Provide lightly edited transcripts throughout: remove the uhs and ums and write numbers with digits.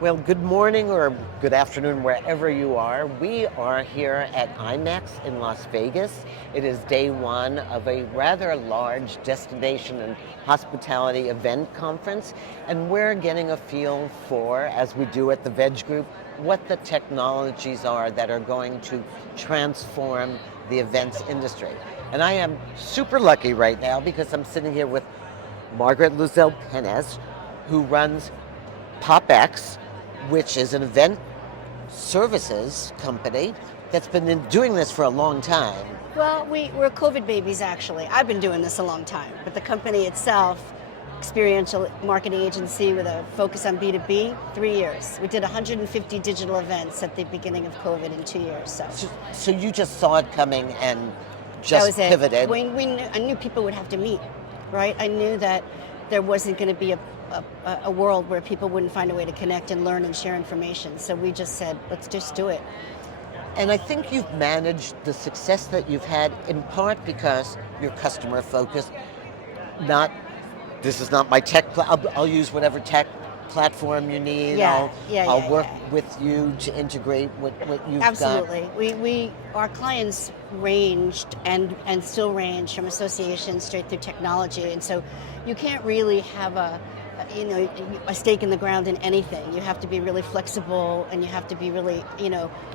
Well, good morning or good afternoon, wherever you are. We are here at IMEX in Las Vegas. It is day one of a rather large destination and hospitality event conference, and we're getting a feel for, as we do at the Veg Group, what the technologies are that are going to transform the events industry. And I am super lucky right now because I'm sitting here with Margaret Launzel-Pennes, who runs PopX, which is an event services company that's been doing this for a long time. Well, we're COVID babies, actually. I've been doing this a long time, but the company itself, Experiential marketing agency with a focus on B2B, 3 years. We did 150 digital events at the beginning of COVID in 2 years. So you just saw it coming and That just was it. pivoted. I knew people would have to meet, right? I knew that there wasn't going to be a world where people wouldn't find a way to connect and learn and share information. So we just said, let's just do it. And I think you've managed the success that you've had in part because you're customer focused. This is not my tech. I'll use whatever tech platform you need. I'll work with you to integrate what you've got. Absolutely. Our clients ranged and still range from associations straight through technology, and so you can't really have a stake in the ground in anything. You have to be really flexible, and you have to be really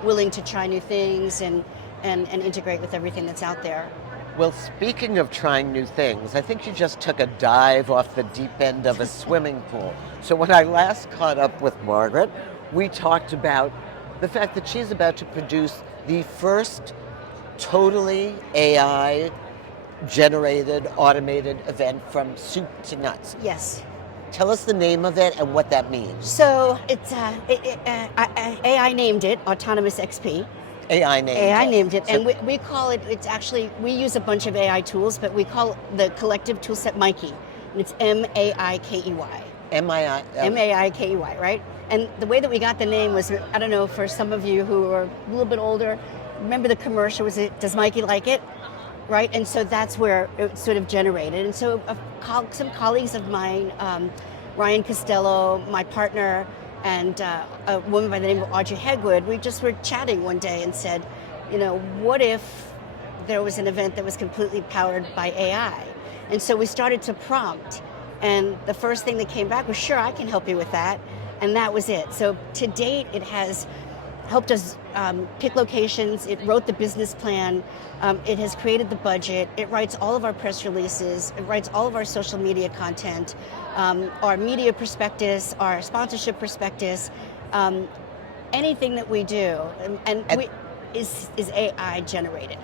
willing to try new things and integrate with everything that's out there. Well, speaking of trying new things, I think you just took a dive off the deep end of a swimming pool. So when I last caught up with Margaret, we talked about the fact that she's about to produce the first totally AI generated, automated event from soup to nuts. Yes. Tell us the name of it and what that means. So it's AI named it Autonomous XP. AI named it. And we call it, we use a bunch of AI tools, but we call the collective toolset Mikey, and it's M-A-I-K-E-Y. M-A-I-K-E-Y, right? And the way that we got the name was, I don't know, for some of you who are a little bit older, remember the commercial, was it, Does Mikey Like It? Right? And so that's where it sort of generated. And so some colleagues of mine, Ryan Costello, my partner, and a woman by the name of Audrey Hegwood, we just were chatting one day and said, what if there was an event that was completely powered by AI? And so we started to prompt, and the first thing that came back was, sure, I can help you with that, and that was it. So to date, it has helped us pick locations, it wrote the business plan, it has created the budget, it writes all of our press releases, it writes all of our social media content, our media prospectus, our sponsorship prospectus, anything that we do, is AI generated.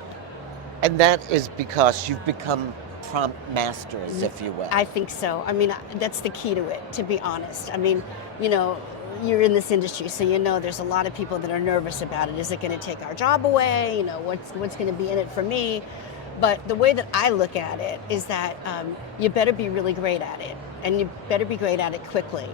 And that is because you've become prompt masters, if you will. I think so. I mean, that's the key to it, to be honest. I mean, you're in this industry, so there's a lot of people that are nervous about it. Is it going to take our job away? What's going to be in it for me? But the way that I look at it is that you better be really great at it, and you better be great at it quickly.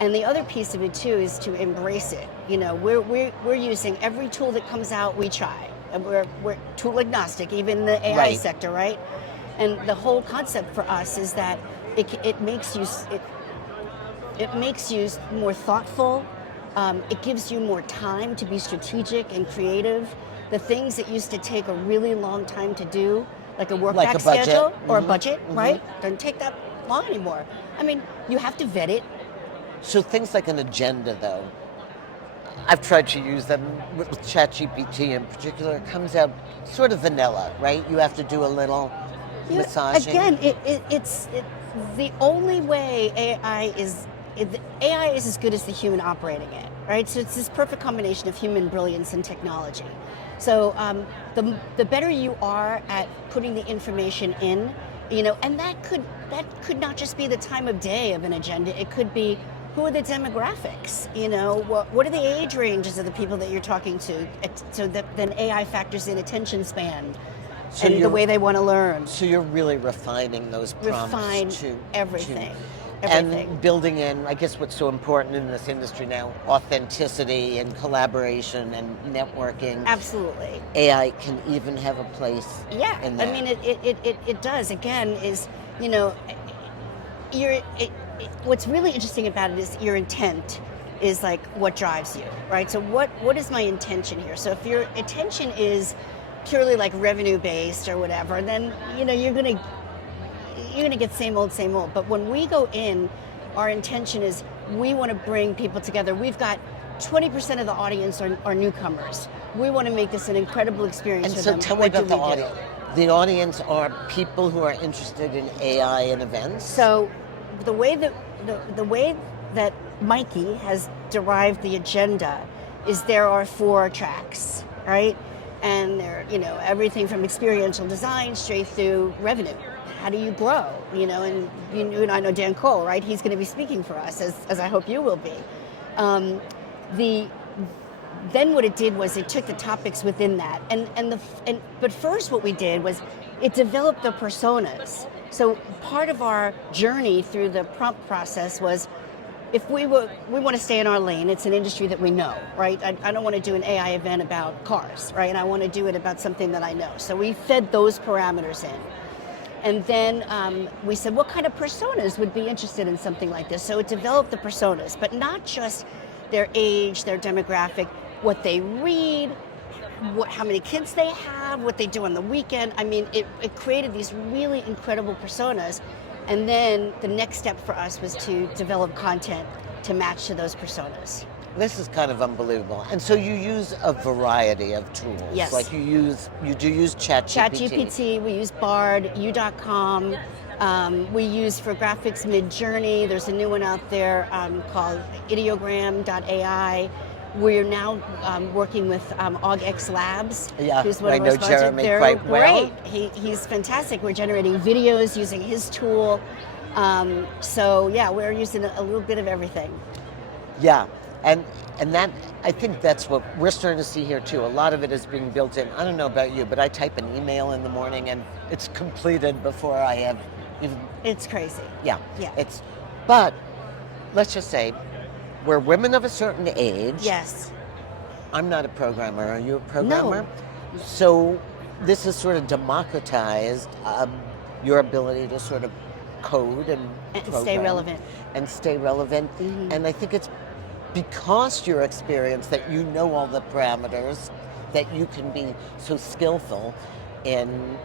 And the other piece of it too is to embrace it. We're using every tool that comes out. We try, and we're tool agnostic, even the AI sector, right? And the whole concept for us is that it makes you more thoughtful. It gives you more time to be strategic and creative. The things that used to take a really long time to do, like a work back schedule or a budget, right? Doesn't take that long anymore. I mean, you have to vet it. So things like an agenda, though, I've tried to use them with ChatGPT in particular. It comes out sort of vanilla, right? You have to do a little massaging. Again, it's the only way AI is as good as the human operating it, right? So it's this perfect combination of human brilliance and technology. So the better you are at putting the information in, and that could not just be the time of day of an agenda. It could be, who are the demographics? What are the age ranges of the people that you're talking to? So that then AI factors in attention span and the way they want to learn. So you're really refining those prompts to everything. And building in, I guess what's so important in this industry now, authenticity and collaboration and networking. Absolutely. AI can even have a place in that. I mean, it does. Again, is, what's really interesting about it is your intent is like what drives you, right? So what is my intention here? So if your intention is purely like revenue based or whatever, then you're gonna get same old. But when we go in, our intention is we want to bring people together. We've got 20% of the audience are newcomers. We want to make this an incredible experience for them. And so tell me about the audience. The audience are people who are interested in AI and events? So the way that Mikey has derived the agenda is there are 4 tracks, right? And they're, everything from experiential design straight through revenue. How do you grow? And you and I know Dan Cole, right? He's going to be speaking for us, as I hope you will be. Then what it did was it took the topics within that, but first what we did was it developed the personas. So part of our journey through the prompt process was, if we want to stay in our lane, it's an industry that we know, right? I don't want to do an AI event about cars, right? I want to do it about something that I know. So we fed those parameters in. And then we said, what kind of personas would be interested in something like this? So it developed the personas, but not just their age, their demographic, what they read, how many kids they have, what they do on the weekend. I mean, it created these really incredible personas. And then the next step for us was to develop content to match to those personas. This is kind of unbelievable. And so you use a variety of tools. Yes. Like you do use ChatGPT. ChatGPT, we use Bard, U.com. We use for graphics Midjourney. There's a new one out there called ideogram.ai. We're now working with AugX Labs. Yeah, who's one I of know our sponsors. Jeremy They're quite well. Great. He's fantastic. We're generating videos using his tool. So yeah, we're using a little bit of everything. Yeah, and that, I think that's what we're starting to see here too. A lot of it is being built in. I don't know about you, but I type an email in the morning and it's completed before I have even... It's crazy. Yeah. Yeah. But let's just say, we're women of a certain age. Yes. I'm not a programmer. Are you a programmer? No. So this has sort of democratized your ability to sort of code and stay relevant. And stay relevant. Mm-hmm. And I think it's because your experience that you know all the parameters, that you can be so skillful in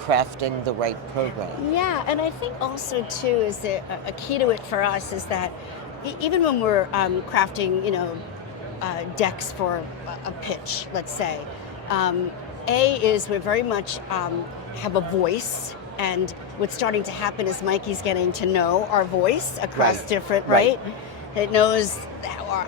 crafting the right program. Yeah, and I think also too is that a key to it for us is that even when we're crafting, decks for a pitch, let's say, we're very much have a voice, and what's starting to happen is Mikey's getting to know our voice across different, right? It knows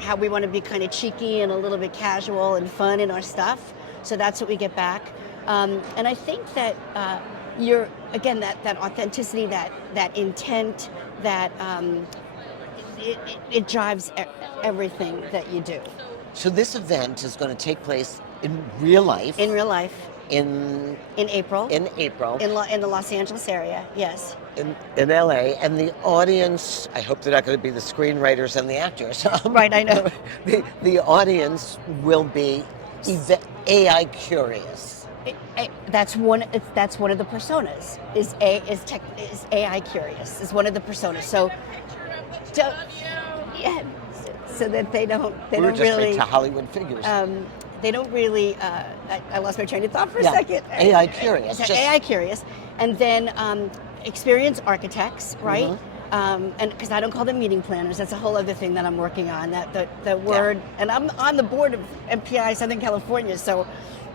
how we want to be kind of cheeky and a little bit casual and fun in our stuff. So that's what we get back. And I think that that authenticity, that intent, that it drives everything that you do. So this event is going to take place in real life. In real life. In April. In April. In the Los Angeles area, yes. In LA, and the audience, I hope they're not going to be the screenwriters and the actors. Right, I know. The audience will be AI curious. That's one of the personas. Is AI curious? Is one of the personas. So that they don't just really to Hollywood figures. They don't really. I lost my train of thought for a second. AI curious. AI curious, and then experience architects, right? Mm-hmm. And because I don't call them meeting planners, that's a whole other thing that I'm working on. That word, and I'm on the board of MPI Southern California, so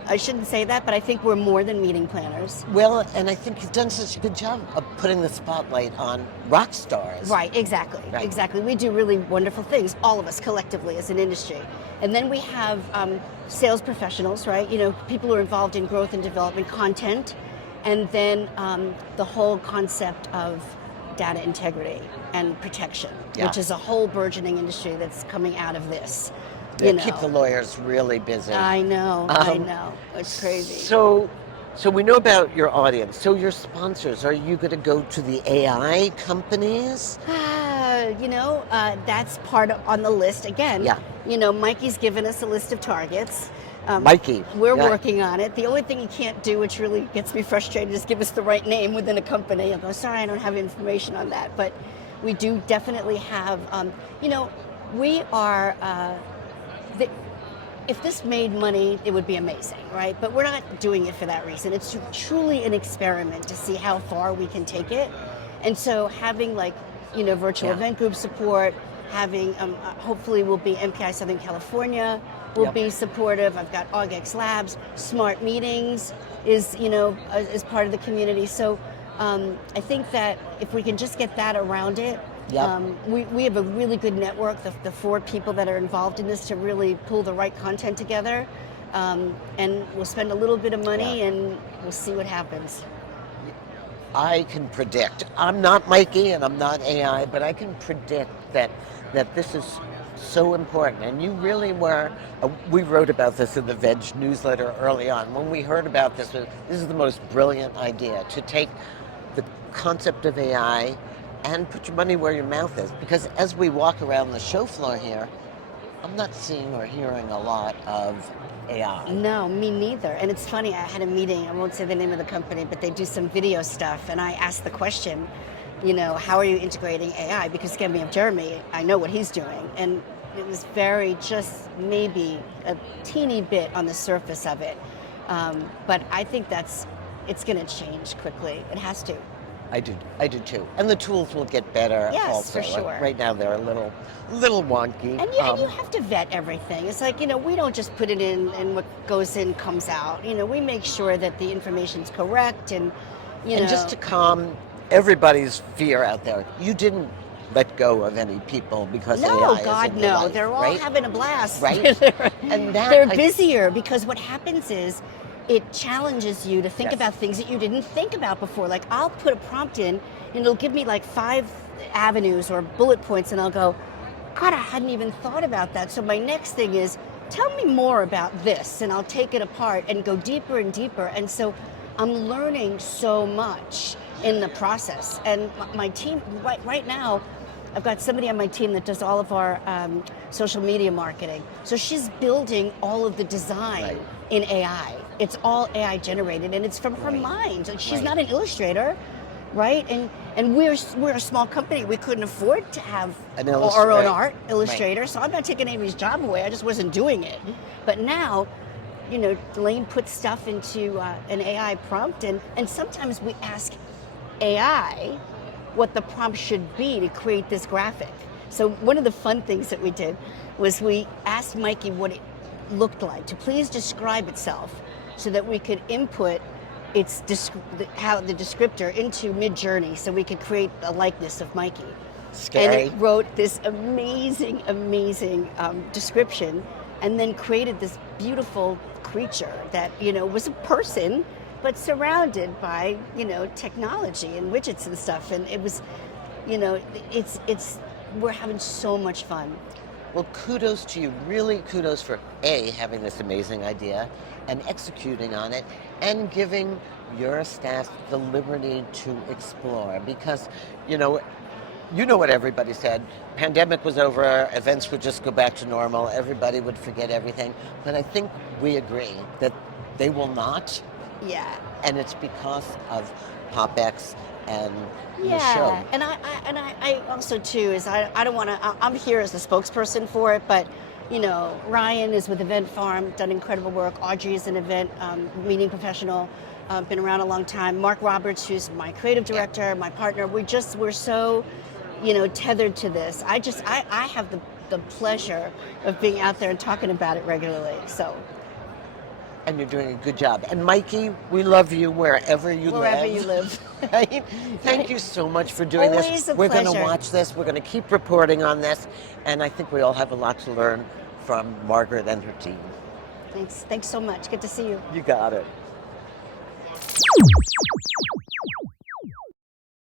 I shouldn't say that, but I think we're more than meeting planners. Well, and I think you've done such a good job of putting the spotlight on rock stars. Right, exactly. Right. Exactly. We do really wonderful things, all of us collectively as an industry. And then we have sales professionals, right? People who are involved in growth and development content, and then the whole concept of data integrity and protection, which is a whole burgeoning industry that's coming out of this. Keep the lawyers really busy. I know. It's crazy. So we know about your audience. So your sponsors, are you going to go to the AI companies? That's part on the list. Again, Mikey's given us a list of targets. Mikey. We're working on it. The only thing he can't do, which really gets me frustrated, is give us the right name within a company. I go, sorry, I don't have information on that. But we do definitely have, We are, if this made money, it would be amazing, right? But we're not doing it for that reason. It's truly an experiment to see how far we can take it. And so having virtual event group support, having, hopefully will be MPI Southern California, will be supportive. I've got AugX Labs, Smart Meetings is part of the community. So I think that if we can just get that around it, we have a really good network, the 4 people that are involved in this, to really pull the right content together. And we'll spend a little bit of money and we'll see what happens. I can predict. I'm not Mikey and I'm not AI, but I can predict that this is so important. And you really were, we wrote about this in the Veg newsletter early on. When we heard about this is the most brilliant idea, to take the concept of AI and put your money where your mouth is. Because as we walk around the show floor here, I'm not seeing or hearing a lot of AI. No, me neither. And it's funny, I had a meeting, I won't say the name of the company, but they do some video stuff, and I asked the question, how are you integrating AI? Because again, we have Jeremy, I know what he's doing, and it was very, just maybe a teeny bit on the surface of it. But I think it's going to change quickly. It has to. I do too. And the tools will get better. Yes, also. for sure. Right now they're a little wonky. And you have to vet everything. It's like, we don't just put it in and what goes in comes out. We make sure that the information's correct and just to calm everybody's fear out there, you didn't let go of any people because AI no, is God, in your no. life, They're all right? having a blast. Right. And they're busier because what happens is it challenges you to think about things that you didn't think about before. Like, I'll put a prompt in and it'll give me 5 avenues or bullet points and I'll go, God, I hadn't even thought about that. So my next thing is, tell me more about this, and I'll take it apart and go deeper and deeper. And so I'm learning so much in the process. And my team, right now, I've got somebody on my team that does all of our social media marketing. So she's building all of the design in AI. It's all AI generated, and it's from her mind. Like, she's not an illustrator, right? And we're a small company. We couldn't afford to have our own art illustrator. So I'm not taking Amy's job away. I just wasn't doing it. But now, Lane puts stuff into an AI prompt, and sometimes we ask AI what the prompt should be to create this graphic. So one of the fun things that we did was we asked Mikey what it looked like to please describe itself, so that we could input the descriptor into Mid-Journey, so we could create a likeness of Mikey. Scary. And it wrote this amazing description, and then created this beautiful creature that was a person, but surrounded by technology and widgets and stuff. And it was, we're having so much fun. Well, kudos to you. Really kudos for having this amazing idea and executing on it, and giving your staff the liberty to explore. Because you know what everybody said. Pandemic was over, events would just go back to normal, everybody would forget everything. But I think we agree that they will not. Yeah. And it's because of PopX and the show. Yeah, and I also too is I don't want to. I'm here as the spokesperson for it, but Ryan is with Event Farm, done incredible work. Audrey is an event meeting professional, been around a long time. Mark Roberts, who's my creative director, my partner. We're so tethered to this. I have the pleasure of being out there and talking about it regularly. So. And you're doing a good job. And Mikey, we love you wherever you live. Right? Thank you so much for doing Always this. We're going to watch this. We're going to keep reporting on this. And I think we all have a lot to learn from Margaret and her team. Thanks so much. Good to see you. You got it.